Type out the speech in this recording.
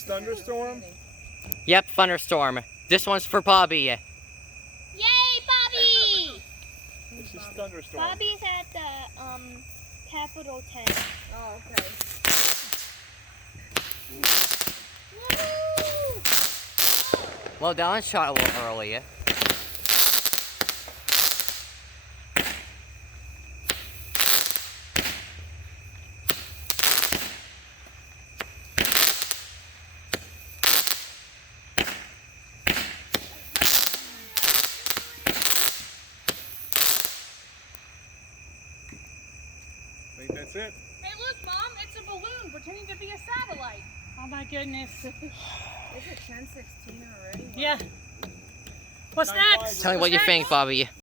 Thunderstorm? Yep, thunderstorm. This one's for Bobby. Yay, Bobby! This is thunderstorm. Bobby's at the Capitol tent. Oh, okay. Well, that one shot a little early. I think that's it. Hey, look, Mom, it's a balloon pretending to be a satellite. Oh my goodness. Is it 10:16 already? Yeah. What's Time next? flies. Tell me what you think, Bobby.